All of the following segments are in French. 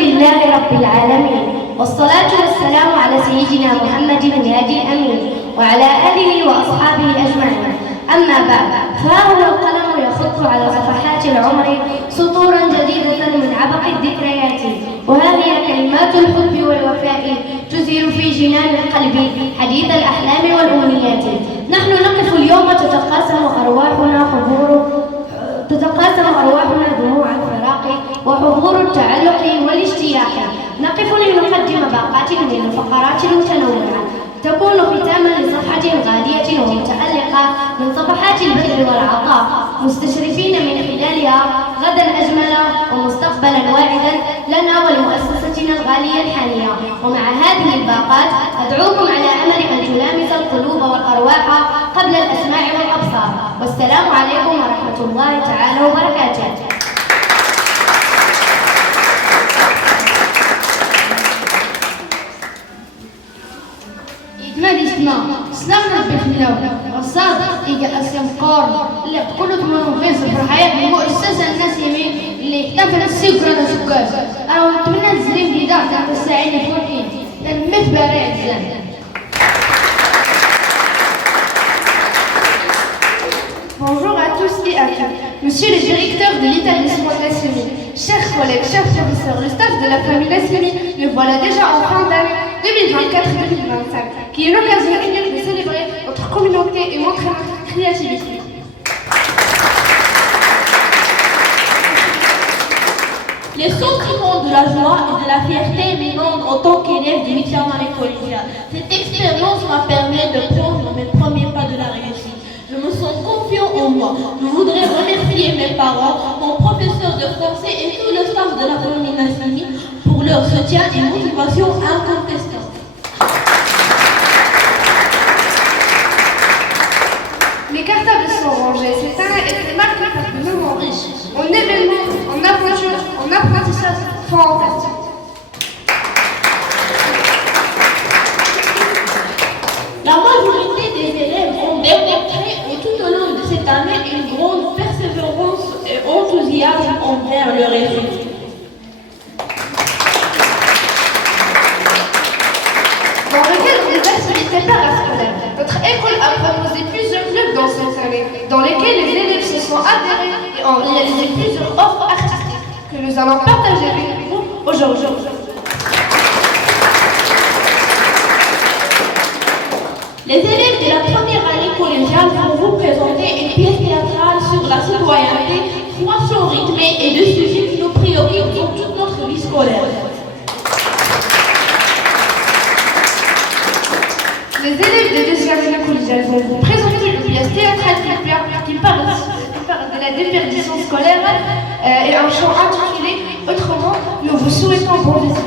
لله رب العالمين، والصلاة والسلام على سيدنا محمد الهادي الأمين وعلى آله وأصحابه أجمعين. أما بعد، فها هو القلم يخط على صفحات العمر سطورا جديدة من عبق الذكريات، وها هي كلمات الحب والوفاء تثير في جنان القلب حديث الأحلام والأمنيات. نحن نقف اليوم تتقاسم أرواحنا دموع الفراق وحضور التعلق والاشتياق. نقف لنقدم باقات من الفقرات المتنوعة تكون ختاما لصفحة غالية ومتألقة من صفحات البذل والعطاء، مستشرفين من خلالها غدا أجمل ومستقبلا واعدا لنا ولمؤسستنا الغالية الحانية. ومع هذه الباقات أدعوكم على أمل أن تلامس القلوب والأرواح قبل الأسماع والأبصار. والسلام عليكم ورحمة الله تعالى وبركاته. سلامنا بالفلاو غصاد إيجا أسيمقار اللي بكل تمنغيز فرحيات المؤسسة النسيمي اللي احتفل السيكرة سكاز. أنا أتمنى الزليم دي دعت عن الساعين الفرقين تنمت بارع الزلم. Bonjour à tous et à toutes. Monsieur le directeur de l'établissement Nassimi, chers collègues, chers professeurs, le staff de la famille Nassimi, le voilà déjà en fin d'année 2024-2025, qui est l'occasion unique de célébrer notre communauté et montrer notre créativité. Les sentiments de la joie et de la fierté m'inondent en tant qu'élève du 8e année collégiale. Cette expérience m'a permis de prendre mes premiers pas de la réussite. Je me sens confiant en moi. Je voudrais remercier mes parents, mon professeur de français et tout le staff de la famille Nassimi pour leur soutien et motivation incontestable. Les cartables sont rangés. Cette année était marquée par de moments riches, en événements, en aventures, en apprentissage fantastique. La majorité des élèves ont démontré tout au long de cette année une grande persévérance et enthousiasme envers le résultat. Dans le cadre des activités parascolaires, notre école a proposé plusieurs clubs dans cette année, dans lesquels les élèves se sont adhérés et ont réalisé plusieurs offres artistiques que nous allons partager avec vous aujourd'hui. Les élèves de la première année collégiale vont vous présenter une pièce théâtrale sur la citoyenneté, 3 chants rythmés et 2 sujets qui nous préoccupent dans toute notre vie scolaire. Les élèves de deuxième année collégiale vont vous présenter une pièce théâtrale qui parle de la déperdition scolaire et un chant intitulé « Autrement, nous vous souhaitons bon visite ».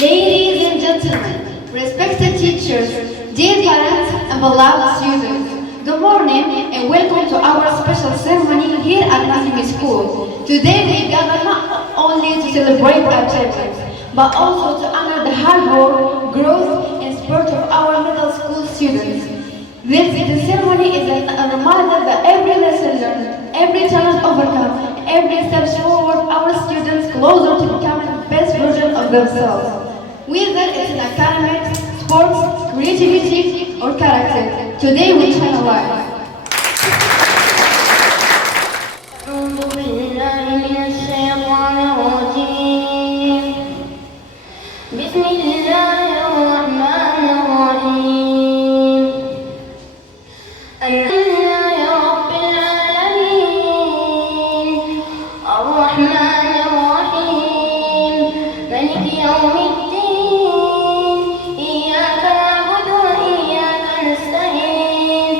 Ladies and gentlemen, respected teachers, dear parents and beloved students, good morning and welcome to our special ceremony here at Nassimi School. Today we gather not only to celebrate achievements, but also to honor the hard work, growth, and spirit of our middle school students. The ceremony is a reminder that every lesson learned, every challenge overcome, every step forward our students closer to becoming the best version of themselves. Whether it's in academics, sports, creativity, or character, today we shine a light. بسم الله الرحمن الرحيم الحمد لله رب العالمين الرحمن الرحيم مالك يوم الدين إياك نعبد وإياك نستعين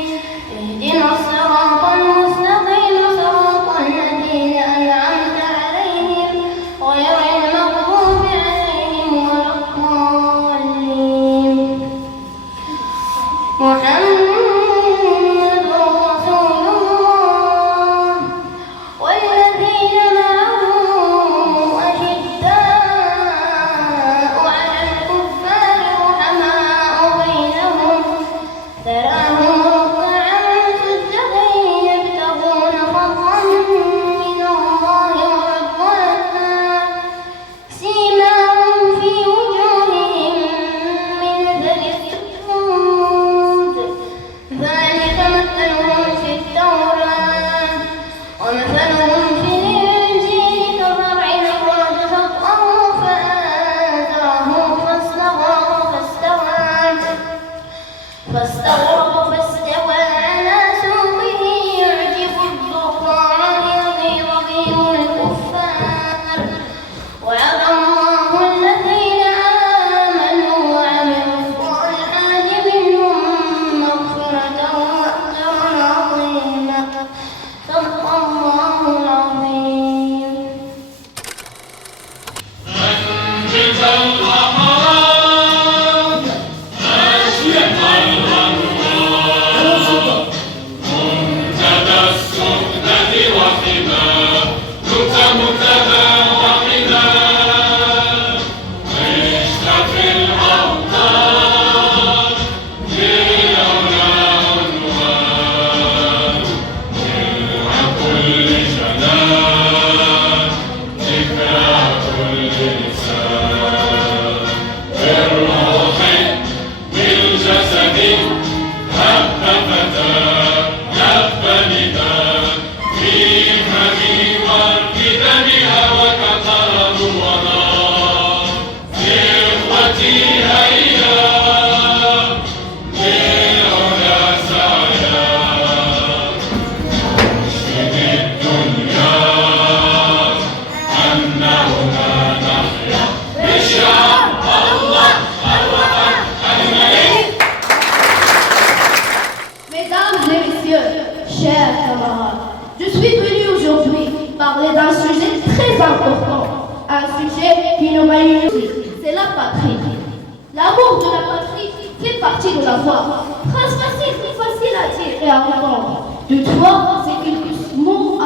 اهدنا الصراط المستقيم صراط الذين أنعمت عليهم غير المغضوب عليهم ولا الضالين محمد رسول الله والذين معه أشداء C'est la patrie. L'amour de la patrie fait partie de la foi. Phrase facile à dire et à entendre. Toutefois, c'est quelques mots à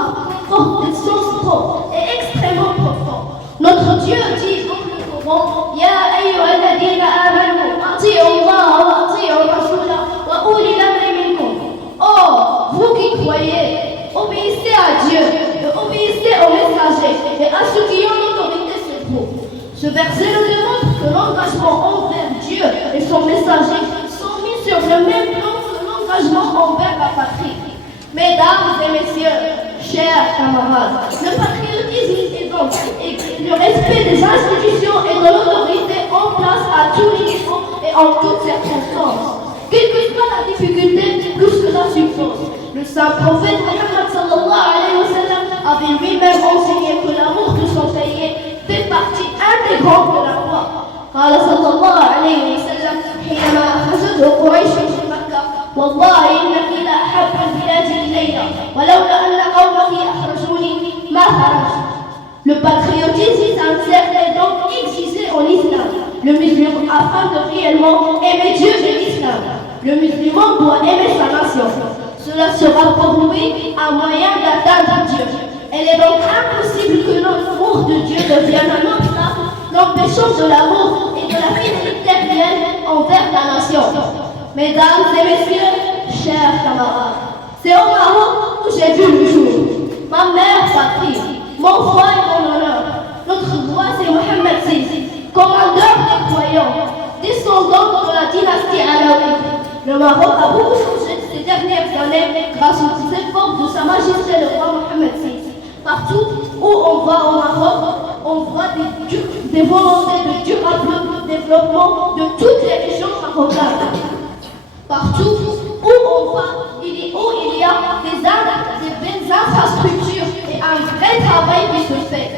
forte sens propre et extrêmement profond. Notre Dieu dit dans le Coran, Ya ayyuhalladhina amanu, ati'u Allah wa ati'u Rasula wa ulil amri minkum. Oh, vous qui croyez, obéissez à Dieu, et obéissez aux messagers et à ceux qui ont l'autorité sur vous. Ce verset nous démontre que l'engagement envers Dieu et son messager sont mis sur le même plan que l'engagement envers la patrie. Mesdames et messieurs, chers camarades, le patriotisme est donc le respect des institutions et de l'autorité en place à tous les niveaux et en toutes circonstances. Quelle que soit la difficulté que cela suppose, le saint prophète Mohammed sallallahu alayhi wa sallam avait lui-même enseigné que l'amour de son pays fait partie intégrante de la foi. قال صلى الله عليه وسلم حينما أخذته قريش في مكة والله إنك لأحب البلاد إلي ولولا أن قومك أخرجوني ما خرجت. Le patriotisme sincère est donc exigé en islam. Le musulman, afin de réellement aimer Dieu et l'islam, le musulman doit aimer sa nation. Cela sera pour lui un moyen d'atteindre Dieu. Il est donc impossible que l'amour de Dieu devienne un obstacle, l'empêchant de l'amour et de la fidélité réelle envers la nation. Mesdames et messieurs, chers camarades, c'est au Maroc où j'ai vu le jour. Ma mère patrie, mon foi et mon honneur. Notre roi c'est Mohammed VI, commandeur des croyants, descendant de la dynastie Alaouite. Le Maroc a beaucoup changé ces dernières années grâce aux efforts de Sa Majesté le roi Mohammed VI. Partout où on va au Maroc, on voit des volontés de durable développement de toutes les régions marocaines. Partout où on va, il y a des belles infrastructures et un vrai travail qui se fait.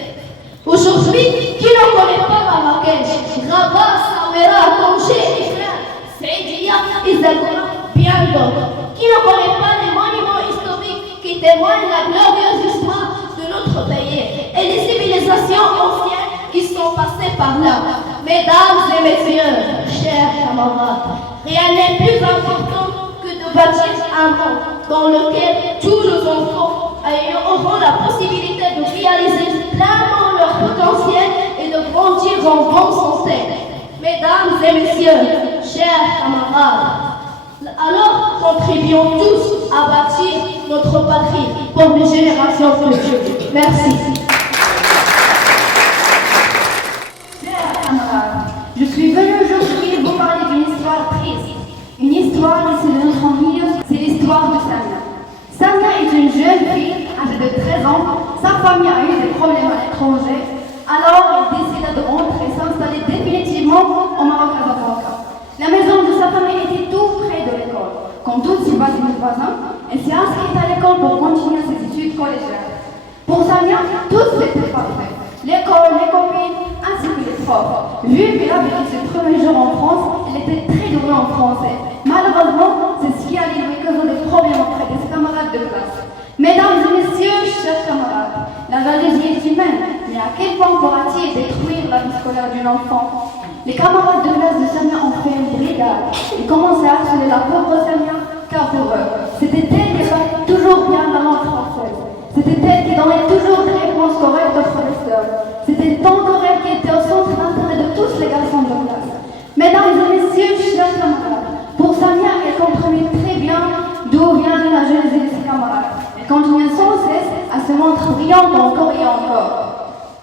Aujourd'hui, qui ne connaît pas Marrakech, Rabat, Samera, Tanger, Ifrane, Saïdia, Izagoura, bien d'autres. Qui ne connaît pas les monuments historiques qui témoignent la glorieuse histoire de notre pays et les civilisations anciennes qui sont passées par là. Mesdames et messieurs, chers camarades, rien n'est plus important que de bâtir un monde dans lequel tous nos enfants auront la possibilité de réaliser pleinement leur potentiel et de grandir en bonne santé. Mesdames et messieurs, chers camarades, alors contribuons tous à bâtir notre patrie pour les générations futures. Merci. Chers camarades, je suis venue aujourd'hui vous parler d'une histoire triste. Une histoire issue de notre milieu, c'est l'histoire de Samia. Samia est une jeune fille âgée de 13 ans. Sa famille a eu des problèmes à l'étranger. Alors elle décida de rentrer et s'installer définitivement au Maroc à Casablanca. La maison de sa famille était tout près de l'école. Comme tous ses voisins, elle s'est inscrite à l'école pour continuer ses études collégiales. Pour Samia, tout était parfait. L'école, les copines, ainsi que les profs. Vu qu'elle avait vécu ses premiers jours en France, elle était très douée en français. Malheureusement, c'est ce qui allait lui causer des problèmes auprès de ses camarades de classe. Mesdames et messieurs, chers camarades, la jalousie est humaine, mais à quel point pourra-t-il détruire la vie scolaire? loisirs d'une enfant. Les camarades de classe de Samia ont fait une brigade. Ils commençaient à harceler la pauvre Samia, car pour eux, c'était elle qui parlait toujours bien la langue française. C'était elle qui donnait toujours des réponses correctes aux professeurs. C'était tant correct qui était au centre d'intérêt de tous les garçons de classe. Mesdames et messieurs, chers camarades, pour Samia, elle comprenait très bien d'où vient la jalousie de ses camarades. Elle continuait sans cesse à se montrer brillante encore et encore.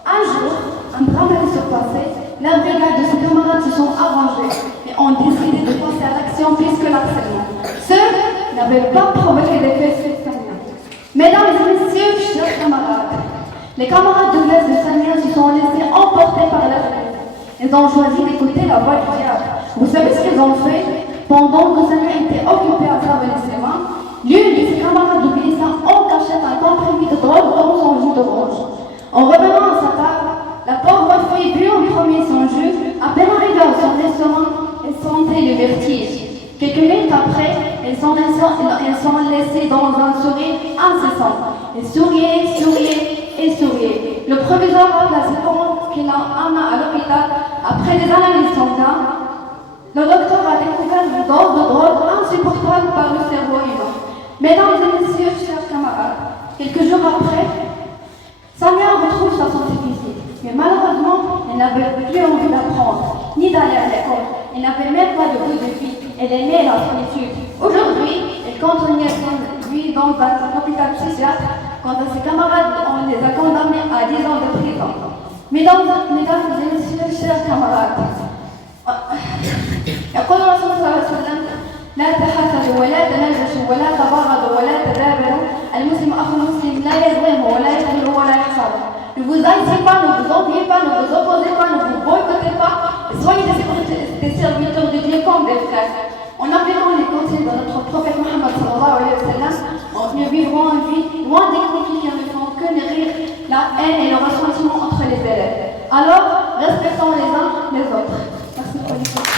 Un jour, un drame allait se passer. La brigade de ses camarades se sont arrangés et ont décidé de passer à l'action puisque l'harcèlement seul n'avait pas provoqué d'effet sur Samia. Mesdames et messieurs, chers camarades, les camarades de classe de Samia se sont laissés emporter par la jeunesse. Ils ont choisi d'écouter la voix du diable. Vous savez ce qu'ils ont fait? Pendant que Samia était occupée à travailler ses mains, l'une de ses camarades de glissant en cachette un comprimé de drogue dans son jus d'orange. En revenant à sa table, la pauvre fille but en premier son jus. À peine arrivée à son estomac, elle sentait le vertige. Quelques minutes après, elles sont laissées dans un sourire incessant. Elles souriaient et souriaient. Le proviseur a placé pendant qu'il a amené à l'hôpital. Après des analyses sanguines, le docteur a découvert une dose de drogue insupportable par le cerveau humain. Mesdames et messieurs, chers camarades, quelques jours après, Samia retrouve sa santé physique. Mais malheureusement, elle n'avait plus envie d'apprendre, ni d'aller à l'école. Elle n'avait même pas de goût de vie. Elle aimait la solitude. Aujourd'hui, elle continue son vie dans un hôpital psychiatre. Quant à ses camarades, on les a condamnés à 10 ans de prison. Mesdames et messieurs, chers camarades, يقول الرسول صلى الله عليه وسلم لا تحسدوا ولا تناجشوا ولا تباغضوا ولا تدابروا المسلم أخو المسلم لا يظلم ولا يخذل ولا يحسد. Ne vous haïssez pas, ne vous enviez pas, ne vous opposez pas, ne vous boycottez pas. Soyez des serviteurs de Dieu comme des frères. En appliquant les conseils de notre prophète Mohammed sallallahu alayhi wa sallam, nous vivrons une vie loin des conflits qui ne font que nourrir la haine et le ressentiment entre les élèves. Alors, respectons les uns les autres. Merci pour l'écoute.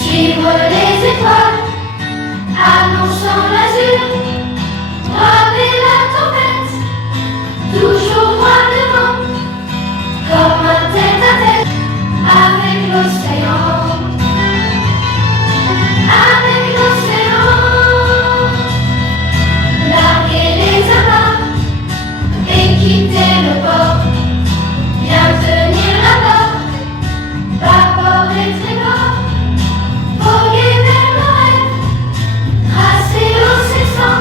Suivre les étoiles, annonçant l'azur, braver la tempête, toujours droit devant, comme un tête-à-tête avec l'océan. Avec l'océan, larguer les amarres et quitter le port, bien tenir la barre, bâbord et tribord. Voguer vers le rêve, tracer l'océan,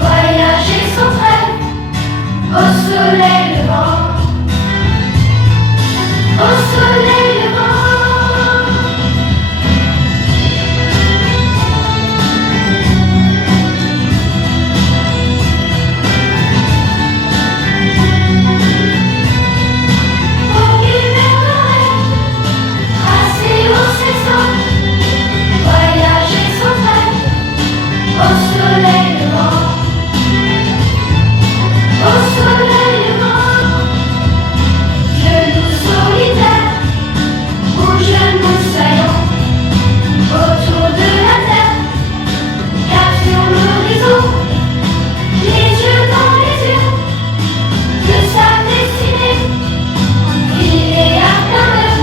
voyager sans trêve, au soleil levant, au soleil levant. Voguer vers le rêve, tracer l'océan, voyager sans trêve, au soleil levant, au soleil levant. Genoux solitaires ou genoux saillants, autour de la terre, cap sur l'horizon, les yeux dans les yeux de sa destinée, filer à plein nœud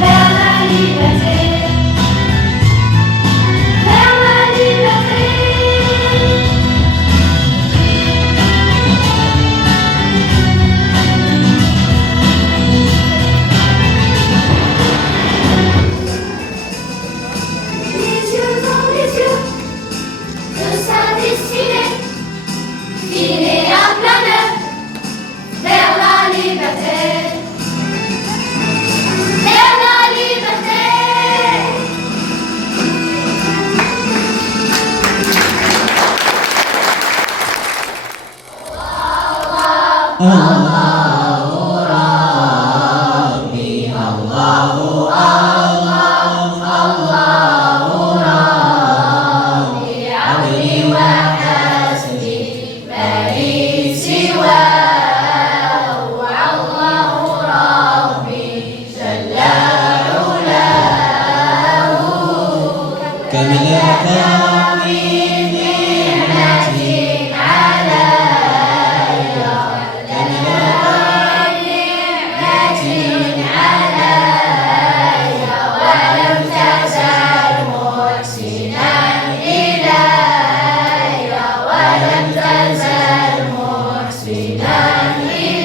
vers la liberté. Vers la liberté. Les yeux dans les yeux de sa destinée, filer à plein nœud vers la liberté. Vers la liberté. Allahu Rabbi, Allahu Allah. كم لك من نعمة علي كم لك من نعمة علي ولم تزل محسنا إلي ولم تزل محسنا إلي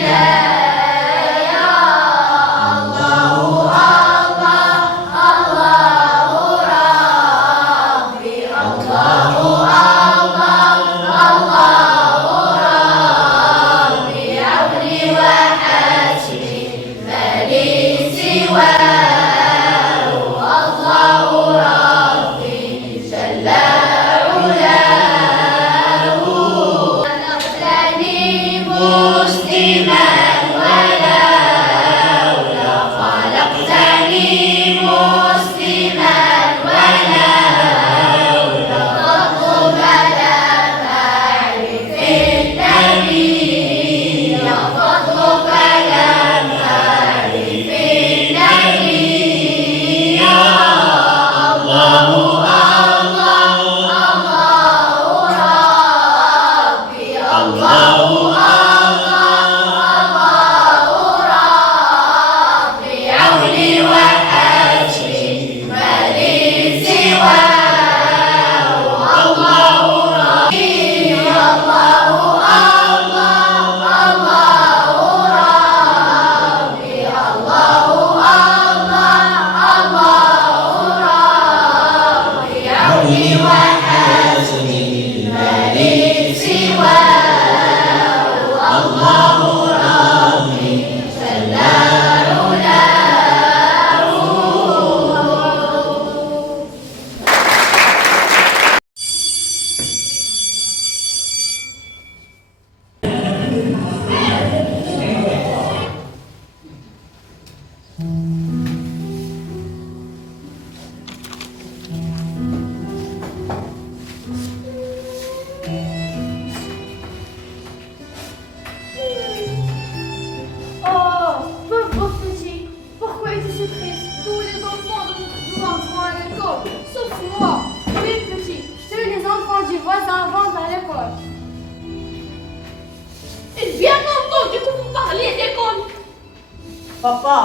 Papa,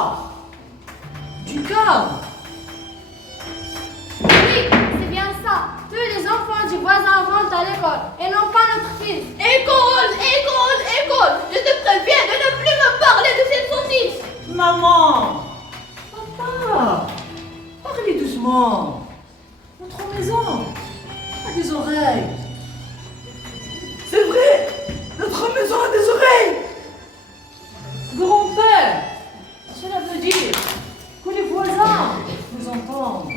du calme. Oui, c'est bien ça. Tous les enfants du voisin vont à l'école et non pas notre fils. École, école, école. Je te préviens de ne plus me parler de cette saucisse. Maman, papa, parlez doucement. Notre maison a des oreilles. C'est vrai, notre maison a des oreilles. Grand-père, cela veut dire que les voisins nous entendent.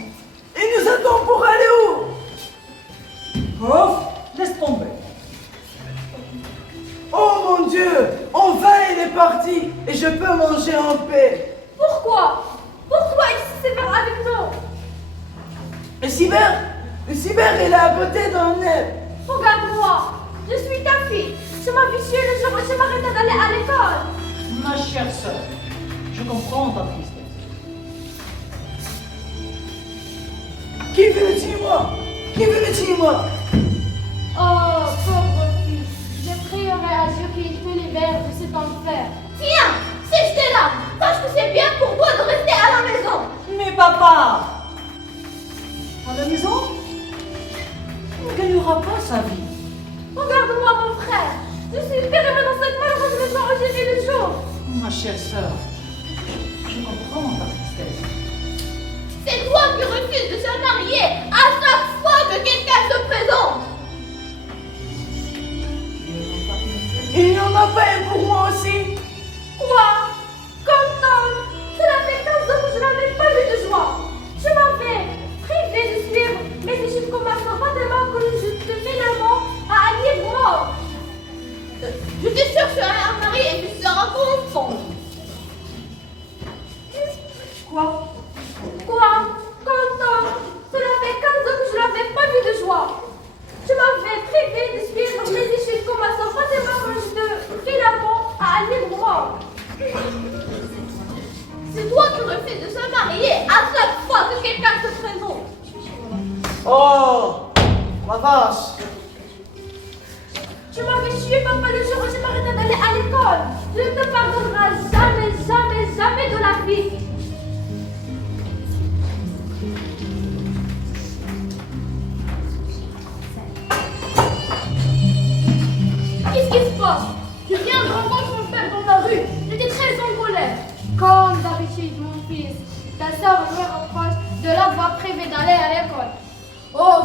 Ils nous attendent pour aller où? Prof, laisse tomber. Oh mon Dieu, enfin il est parti et je peux manger en paix. Pourquoi? Pourquoi il se sépare avec nous? Le cyber est là à côté d'un nez. Regarde-moi, je suis ta fille. Je m'habitue le jour où je m'arrête d'aller à l'école. Ma chère sœur, je comprends ta tristesse. Qui veut le tuer-moi? Qui veut le tuer-moi? Oh, pauvre fille. Je prierai à Dieu qu'il te libère de cet enfer. Tiens, si j'étais là, sache que c'est bien pour toi de rester à la maison. Mais papa, à la maison, il ne gagnera pas sa vie. Regarde-moi, mon frère. Je suis terrée dans cette malheureuse maison où j'ai vu le jour. Ma chère sœur, je comprends ta tristesse. C'est toi qui refuses de se marier à chaque fois que quelqu'un se présente. Il n'y en a pas un pour moi aussi. Quoi? Comme non? Cela fait 15 ans que je n'avais pas vu de joie. Je m'avais privé de suivre mes études comme un enfant tellement que je te finalement à un livre mort. Je te cherche un mari et tu seras confondre. Quoi? Quoi? Comme non? Cela fait 15 ans que je n'avais pas vu de joie. Je m'avais privé de suivre mes études comme un enfant tellement que je te finalement toi? Je viens de rencontrer mon père dans la rue. Il était très en colère. Comme d'habitude, mon fils. Ta sœur me reproche de l'avoir privé d'aller à l'école. Oh,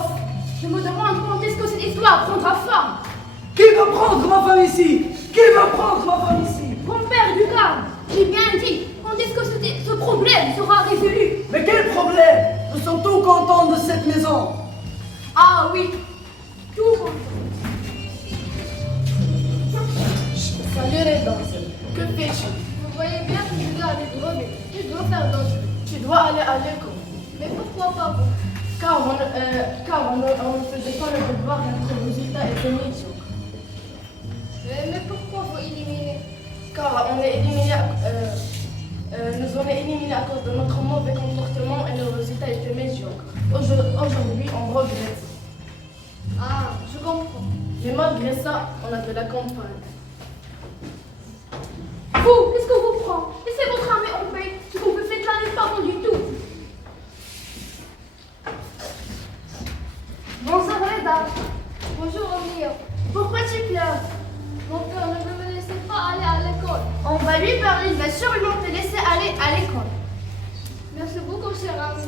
je me demande quand est-ce que cette histoire prendra fin. Qui veut prendre ma femme ici? Qui veut prendre ma femme ici? Grand-père du calme, j'ai bien dit, quand est-ce que ce problème sera résolu? Mais quel problème? Nous sommes tous contents de cette maison. Ah oui, tout content. Salut les danseurs. Que fais-tu? Vous voyez bien que je dois aller droguer. Je dois faire d'autres. Tu dois aller à l'école. Mais pourquoi pas vous? Car on ne faisait pas le devoir et notre résultat était médiocre. Mais pourquoi vous éliminer? Car nous on est éliminés à cause de notre mauvais comportement et le résultat était médiocre. Aujourd'hui, on regrette. Ah, je comprends. Mais malgré ça, on a de la campagne. Vous, qu'est-ce que vous prend? Laissez votre armée en paix. Ce qu'on vous faites là n'est pas bon du tout. Bonjour les dames. Bonjour Romeo. Pourquoi tu pleures? Mon père ne me laissait pas aller à l'école. On va lui parler, il va sûrement te laisser aller à l'école. Merci beaucoup, cher ami.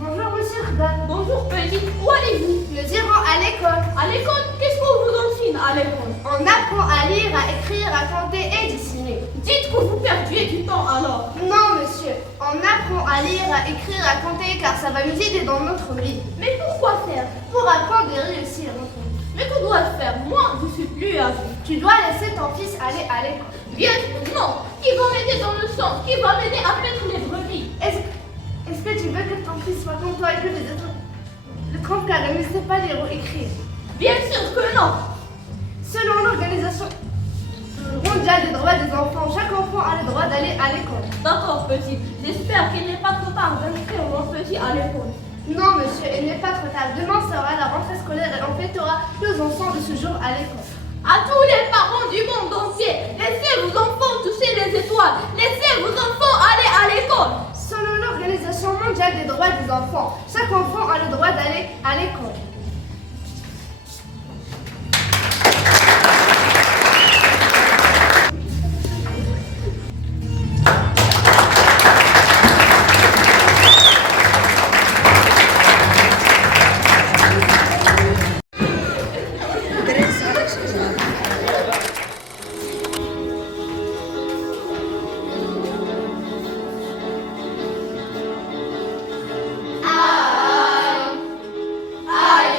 Bonjour monsieur Dan. Bonjour, petit. Où allez-vous? Nous irons à l'école. À l'école? Qu'est-ce qu'on vous enseigne à l'école? On apprend à lire, à écrire, à compter et dessiner. Dites que vous perdiez du temps alors. Non monsieur, on apprend à lire, à écrire, à compter car ça va nous aider dans notre vie. Mais pourquoi faire? Pour apprendre et réussir notre vie. Mais que dois-je faire? Moi, je suis plus âgée. Tu dois laisser ton fils aller à l'école. Bien sûr, non. Qui va m'aider dans le sang? Qui va m'aider à mettre les brebis? Est-ce que tu veux que ton fils soit comme toi et que les autres le trompent car il ne sait pas lire ou écrire? Bien sûr que non. Selon l'organisation mondiale des droits des enfants, chaque enfant a le droit d'aller à l'école. D'accord, petit. J'espère qu'il n'est pas trop tard d'inscrire mon petit à l'école. Non monsieur, il n'est pas trop tard. Demain sera la rentrée scolaire et on fêtera les enfants de ce jour à l'école. À tous les parents du monde entier, laissez vos enfants toucher les étoiles. Laissez vos enfants aller à l'école. Selon l'Organisation mondiale des droits des enfants, chaque enfant a le droit d'aller à l'école. I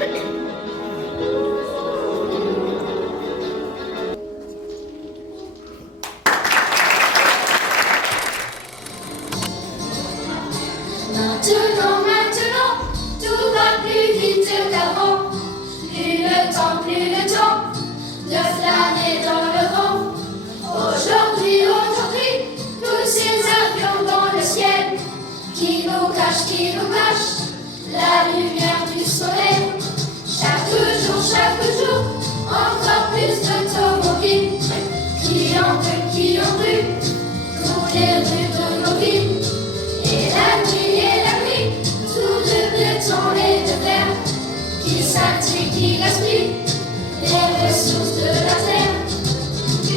Maintenant, tout va plus vite qu'avant. Plus le temps de flâner dans le vent. Aujourd'hui, tous ces avions dans le ciel qui nous cachent la lumière du soleil. Chaque jour, encore plus d'automobiles qui enrubent toutes les rues de nos villes. Et la nuit, tout de béton et de fer qui scintille, qui gaspille les ressources de la terre. Une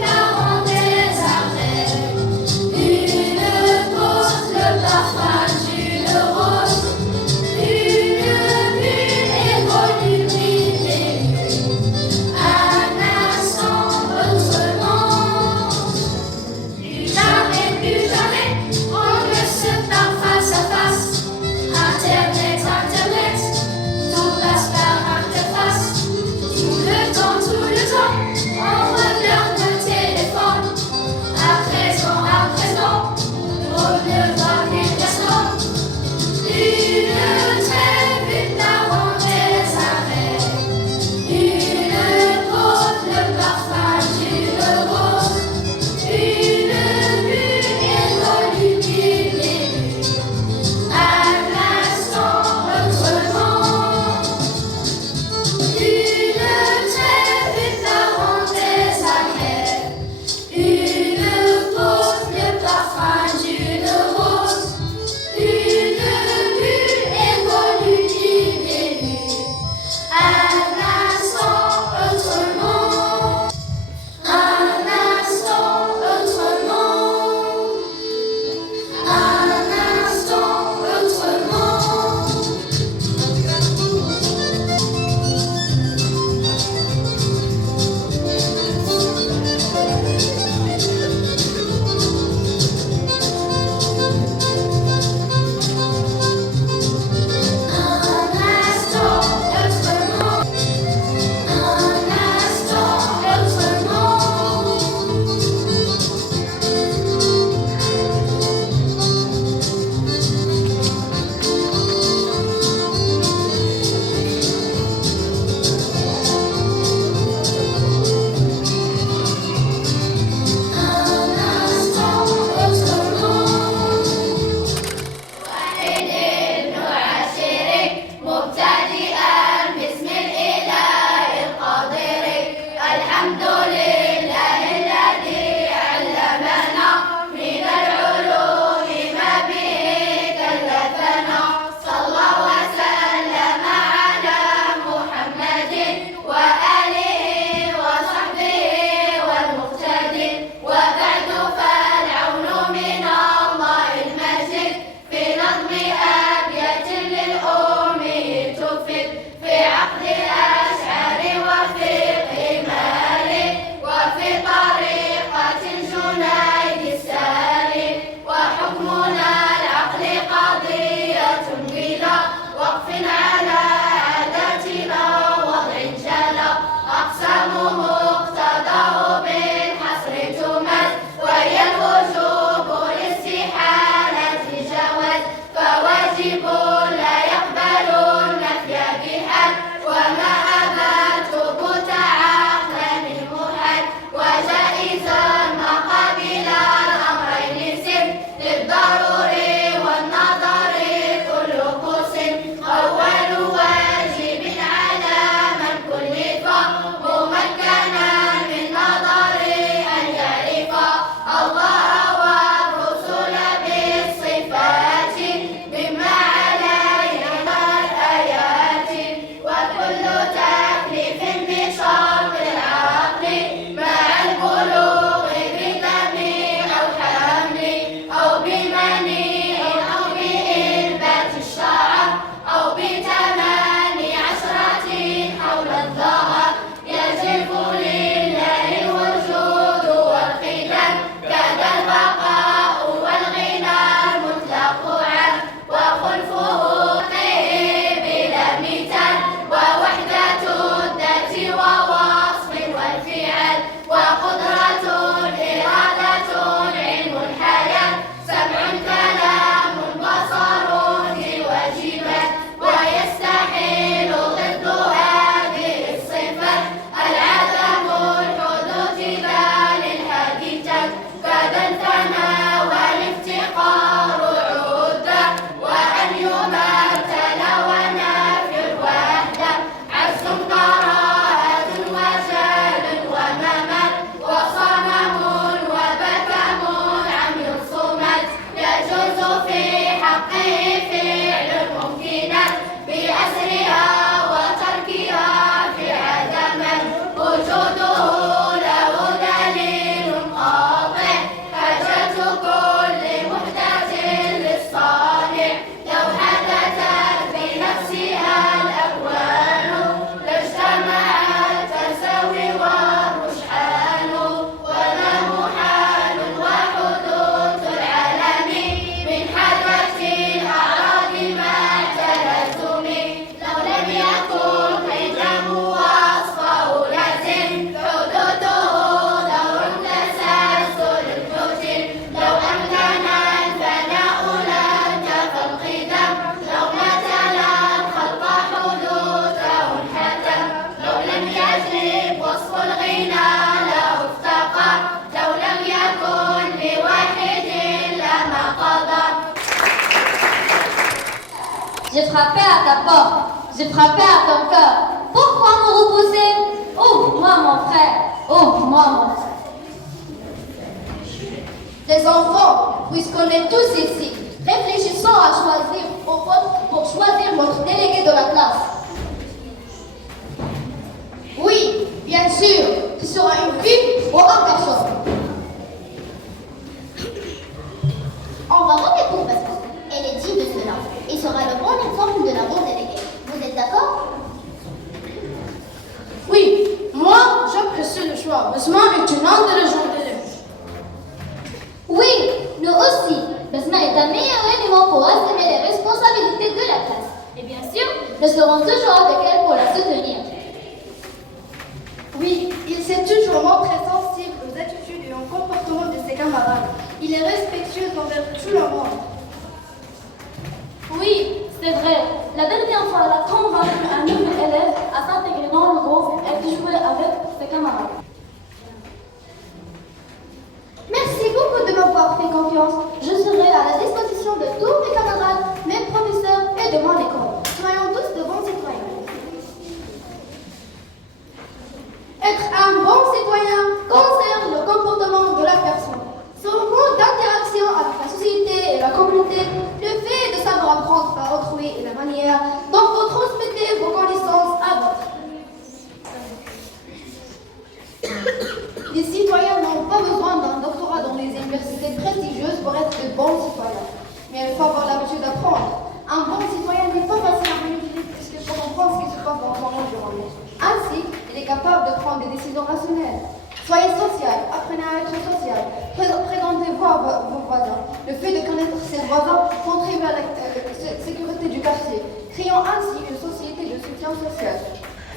parenthèse après, une pause, le parfum d'une rose. J'ai frappé à ta porte, j'ai frappé à ton cœur. Pourquoi me repousser? Ouvre-moi mon frère, ouvre-moi mon frère. Les enfants, puisqu'on est tous ici, réfléchissons à choisir au vote pour choisir notre délégué de la classe. Oui, bien sûr, ce sera une fille ou un garçon. On va voter pour Basco. Elle est digne de cela. Il sera le bon exemple de la bonne déléguée. Vous êtes d'accord? Oui, moi, j'apprécie le choix. Basma est une âme de légende d'élèves. Oui, nous aussi. Basma est un meilleur élément pour assumer les responsabilités de la classe. Et bien sûr, nous serons toujours avec elle pour la soutenir. Oui, il s'est toujours montré sensible aux attitudes et au comportement de ses camarades. Il est respectueux envers tout le monde. Oui, c'est vrai. La dernière fois, elle a convaincu un nouvel élève à s'intégrer dans le groupe et de jouer avec ses camarades. Merci beaucoup de m'avoir fait confiance. Je serai à la disposition de tous mes camarades, mes professeurs et de mon école. Soyons tous de bons citoyens. Être un bon citoyen concerne le comportement de la personne. Son mode d'interaction avec la société et la communauté, le fait de savoir apprendre par autrui et la manière dont vous transmettez vos connaissances à d'autres. Les citoyens n'ont pas besoin d'un doctorat dans les universités prestigieuses pour être de bons citoyens. Mais il faut avoir l'habitude d'apprendre. Un bon citoyen n'est pas facile à manipuler puisqu'il faut comprendre ce qui se passe dans son environnement. Ainsi, il est capable de prendre des décisions rationnelles. Soyez social, apprenez à être social. Présentez-vous à vos voisins. Le fait de connaître ses voisins contribue à la sécurité du quartier, créant ainsi une société de soutien social.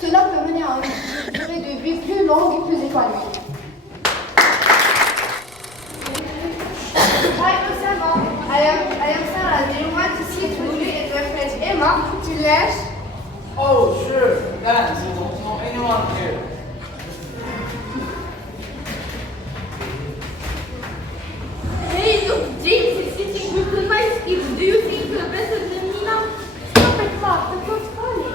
Cela peut mener à une durée de vie plus longue et plus épanouie. Hi, Osama. I am Sarah. Do you want to sit with me and my friend Emma to lunch? Oh, sure. Thanks. I don't know anyone here. Hey, look, James is sitting with the nice kids. Do you think you're better than me now? Stop it, Mark. That's not funny.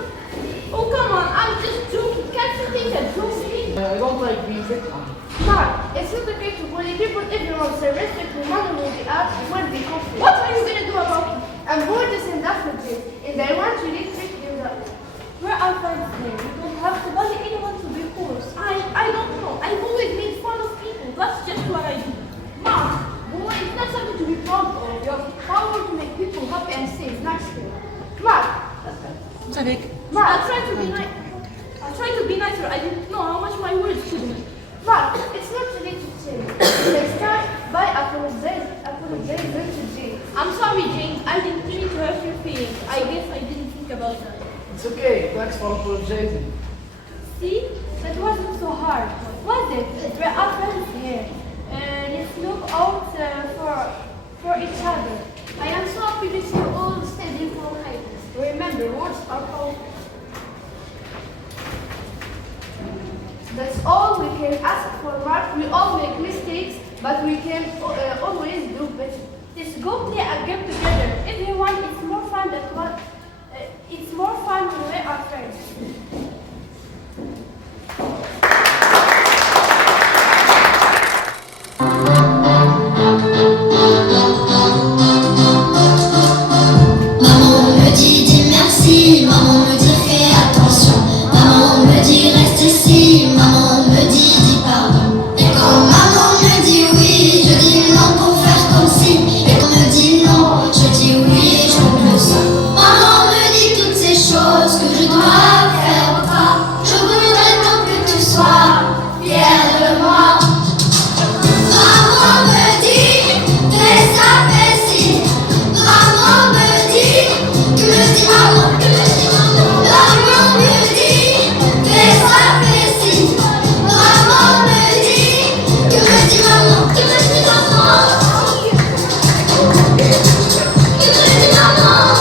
Oh, come on. I'm just joking. Can't you think I'm joking? I don't like being picked on. Mark, it's not okay to bully people. Everyone should respect the man who they are when they conflict. What are you going to do about it? I'm bored to send that for this, and I want to leave trick them up. We're our friends here. We don't have to bully anyone to be course. I don't know. I've always made fun of people. That's just what I do. Mark, boy, it's not something to be proud of. Your power to make people happy and safe, not scary. Mark, Mark, I'll try to be nice. I'll try to be nicer. I didn't know how much my words could mean. Mark, it's not too late to change. Next time, by apologizing to Jane. I'm sorry, James. I didn't mean to hurt your feelings. I guess I didn't think about that. It's okay. Thanks for apologizing. See? That wasn't so hard, was it? We're all friends here. Let's look out for each other. I am so happy to see you all standing for kindness. Remember, words are powerful. That's all we can ask for, Mark. We all make mistakes, but we can always do better. Let's go play a game together. Everyone, it's more fun than what. It's more fun when we are friends. Maman me dit dis merci, maman me dit fais attention, maman me dit reste ici, maman me dit dis pardon. Et quand maman me dit oui, je dis non pour faire comme si. Et quand me dit non, je dis oui et je monte le son. Maman me dit toutes ces choses que je dois faire ou pas. Je voudrais tant que tu sois fier de moi. Maman me dit fais ça, fais ci. Maman me dit, tu me dis maman, tu me dis maman. Maman me dit, fais ça, fais ci. Maman me dit, tu me dis maman, tu me dis maman. Tu me dis maman.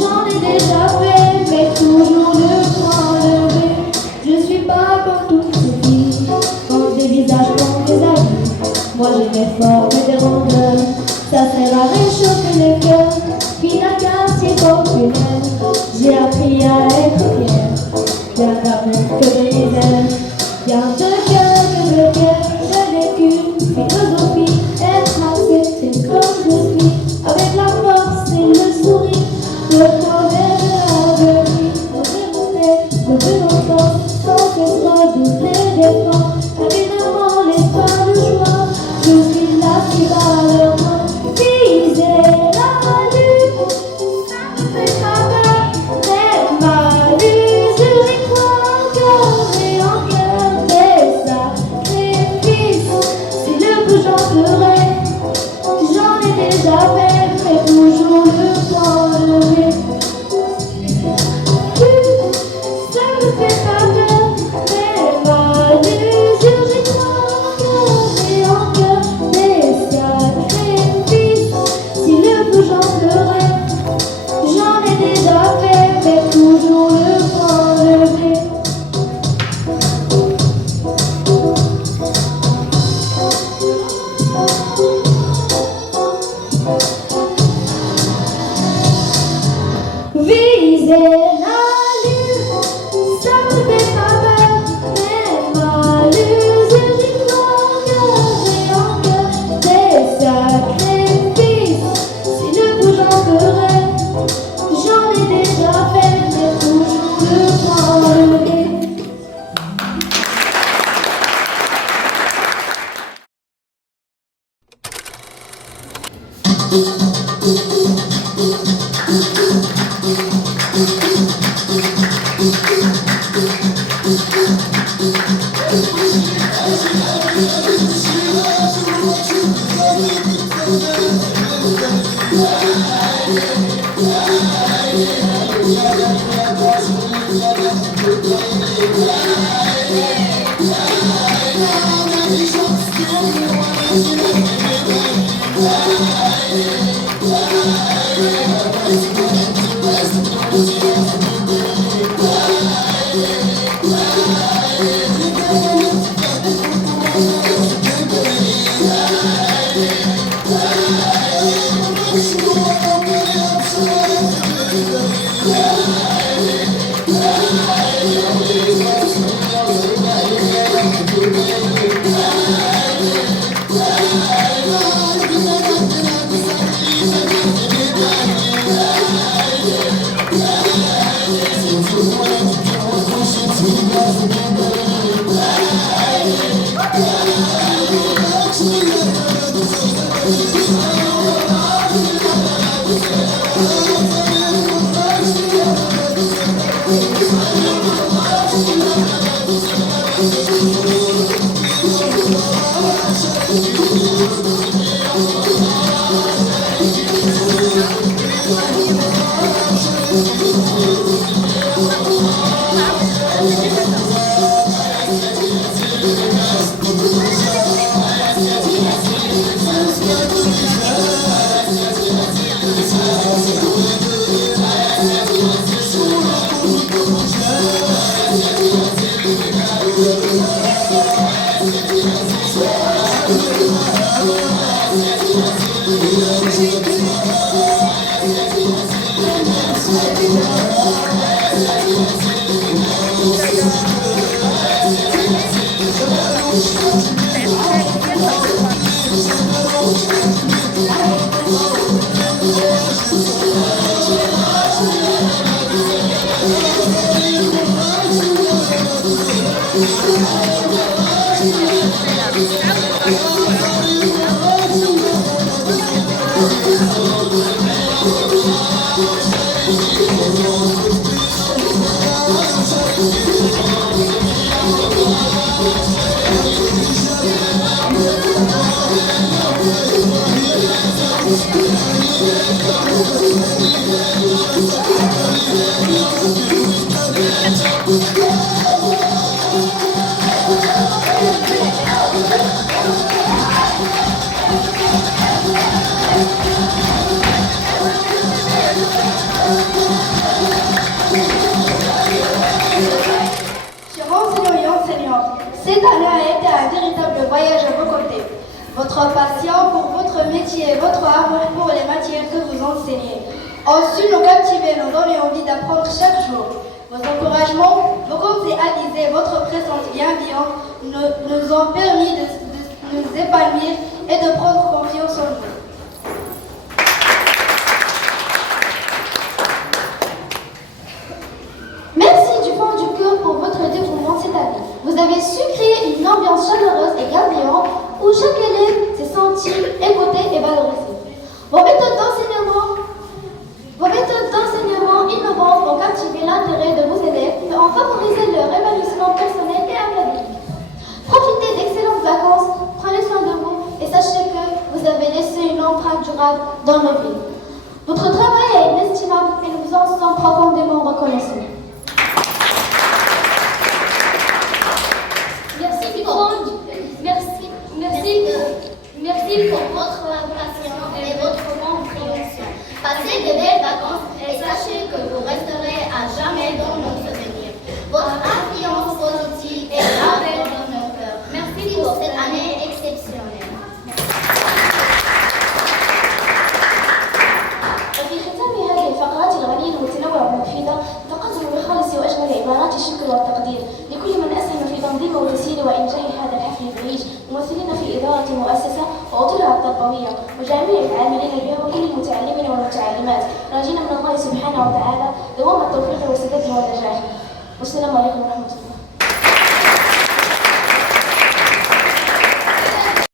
J'en ai déjà fait, mais toujours le point levé. Je suis pas comme Chers enseignants et enseignantes, cette année a été un véritable voyage à vos côtés. Votre passion pour votre métier et votre amour pour les matières que vous enseignez ont su nous captiver, nous donner envie d'apprendre chaque jour. Vos encouragements, vos conseils avisés, votre présence bienveillante nous ont permis de nous épanouir et de prendre confiance en nous. Merci du fond du cœur pour votre dévouement cette année. Vous avez su créer une ambiance chaleureuse et bienveillante où chaque élève s'est senti écouté et valorisé. Vos méthodes d'enseignement innovantes ont captivé l'intérêt de vos élèves et ont favorisé leur épanouissement personnel et académique. Profitez d'excellentes vacances, prenez soin de vous et sachez que vous avez laissé une empreinte durable dans nos vies. Votre travail est inestimable et nous vous en sommes profondément reconnaissants. Merci pour votre patience et votre compréhension. Passez de belles vacances et sachez que vous resterez à jamais dans nos souvenirs. Votre influence positive est gravée dans nos cœurs. Merci pour cette année exceptionnelle. وفي ختام هذه الفقرات الغنية المتنوعة والمفيدة نقدم بخالص وأجمل عبارات الشكر والتقدير لكل من أسهم في تنظيم وتسيير وإنجاح هذا الحفل البهيج ممثلين في إدارة المؤسسة وأطرها التربوية وجميع العاملين بها وكل المتعلمين والمتعلمات راجين من الله سبحانه وتعالى دوام التوفيق والسداد والنجاح والسلام عليكم ورحمة الله.